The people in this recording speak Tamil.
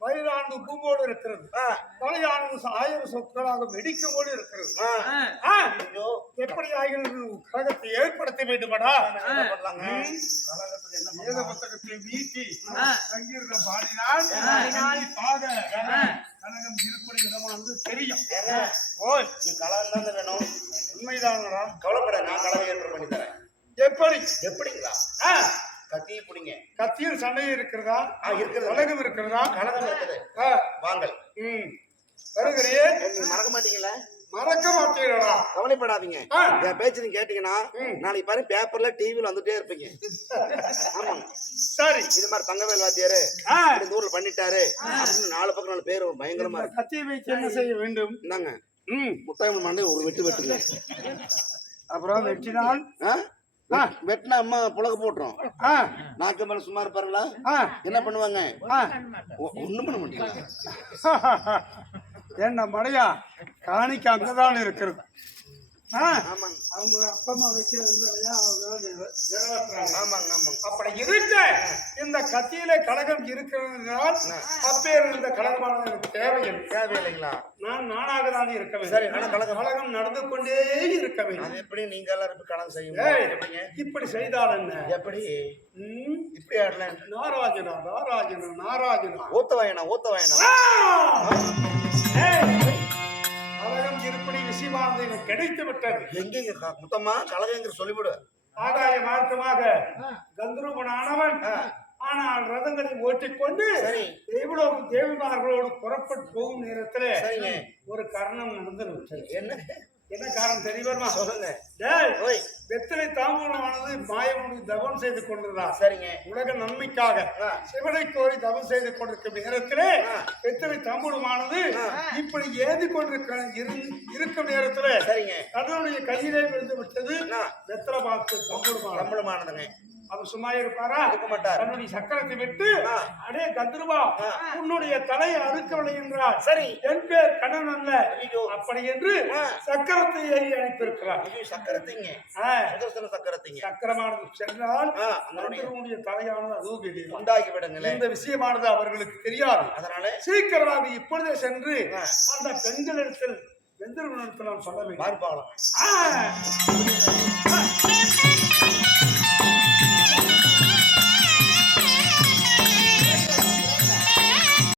வயிறாண்டு பூவோடு இருக்கிறது, தலையானது 1000 சொற்களாக வெடிக்கோடு இருக்கிறது. எப்படி ஆகிறது கழகத்தை ஏற்படுத்த வேண்டுமடா? வேத புத்தகத்தை வீட்டி சங்கீர்ண பாடினால் கழகம் இருப்பது விதமானது தெரியும். ஓய், நீ கலகம் தான் வேணும். உண்மைதானடா? கவலைப்பட, நான் கலகம் ஏற்பாடு பண்ணி தரேன். எப்படி? எப்படிங்களா? கத்தியை பிடிங்க. கத்தியில் சண்டை இருக்கிறதா? இருக்கிறது. கலகம் இருக்கிறதா? கலகம் இருக்குது. வாங்கள். வருகிறேன். நீங்க மறக்க மாட்டீங்களா? மறக்க மாட்டீங்களா? கவலைப்படாதீங்க. என் பேச்சு நீங்க கேட்டீங்கன்னா நாளைக்கு பாரு பேப்பர்ல டிவில வந்துட்டே இருப்பீங்க. ஆமாங்க. சரி, இது மாதிரி தங்கவேல் வாத்தியாரு இந்த ஊர்ல பண்ணிட்டாரு அப்படின்னு 4 பக்கம் 4 பேர் பயங்கரமா இருக்கு. கத்தியை வைத்து என்ன செய்ய வேண்டும்? என்னங்க, முத்தாயம்மன் மண்டை ஒரு வெட்டு வெட்டுங்க. அப்புறம் வெட்டினால் வெட்டினா அம்மா புலக போட்டுரும். நாக்கு மேல சும்மா இருப்பாருங்களா? என்ன பண்ணுவாங்க? ஒண்ணும் பண்ண மாட்டீங்க. என்ன மடையா, காணிக்கு அங்கதான் இருக்கிறது. அவங்க அப்பா அம்மா வச்சு அப்படி இருக்க இந்த கத்தியில கழகம் இருக்கிறதுனால் அப்பேர் இந்த கழகமான தேவையில்லைங்களா? நானாக தான் இருக்க வேண்டும். சரி, கழகம் நடந்து கொண்டே இருக்க வேண்டும். எப்படி நீங்க எல்லாரும் கழகம் செய்யும்? இப்படி செய்தால் என்ன? எப்படி இப்படி ஆடலாம்? நாராஜனா நாராஜனா நாராஜனா ஓத்தவாயனா ஓத்தவாயனா கழகம் இருப்படி விஷயமானது எனக்கு கிடைத்து விட்டது. எங்க முத்தம்மா கழகம் சொல்லிவிடு. ஆகாய மார்க்கமாக கந்தரூபனானவன் ஆனால் ரதங்களை ஓட்டிக்கொண்டு இவ்வளவு தேவிமார்களோடு புறப்பட்டு போகும் நேரத்தில் ஒரு கரணம் நடந்து. என்ன காரணம் தெரியுமா? சொல்லுங்க. வெத்தலை தாம்பூலமானது மாயவனுக்கு தவம் செய்து கொண்டிருந்தார். சரிங்க. உலக நன்மைக்காக சிவனை கோரி தவம் செய்து கொண்டிருக்கும் நேரத்திலே வெத்தலை தாம்பூலமானது இப்படி ஏந்தி இருக்கும் நேரத்துல சரிங்க கடவுளுடைய கையிலே விழுந்து விட்டது. வெத்தலை பார்த்து தாம்பூலமானதுங்க. அவர் சும்மா இருப்பாரா? இருக்க மாட்டார். தன்னுடைய சக்கரத்தை விட்டு அடே கந்தர்வா, உன்னுடைய தலையை அறுக்கவில்லை என்றார். சரி, என் பேர் கண்ணன் அல்ல. அப்படி என்று சக்கரத்தை ஏறி அனுப்பியிருக்கிறார். சக்கரத்தைங்க சக்கரத்தைங்க சக்கரமானது சென்றால் கந்தர்வனுடைய தலையானது அதுவும் உண்டாகி விடுங்களேன். இந்த விஷயமானது அவர்களுக்கு தெரியாது. அதனால சீக்கிரமாக இப்பொழுதே சென்று அந்த பெண்களிடத்தில் கந்தர்வனிடத்தில் நாம் சொல்ல வேண்டும்.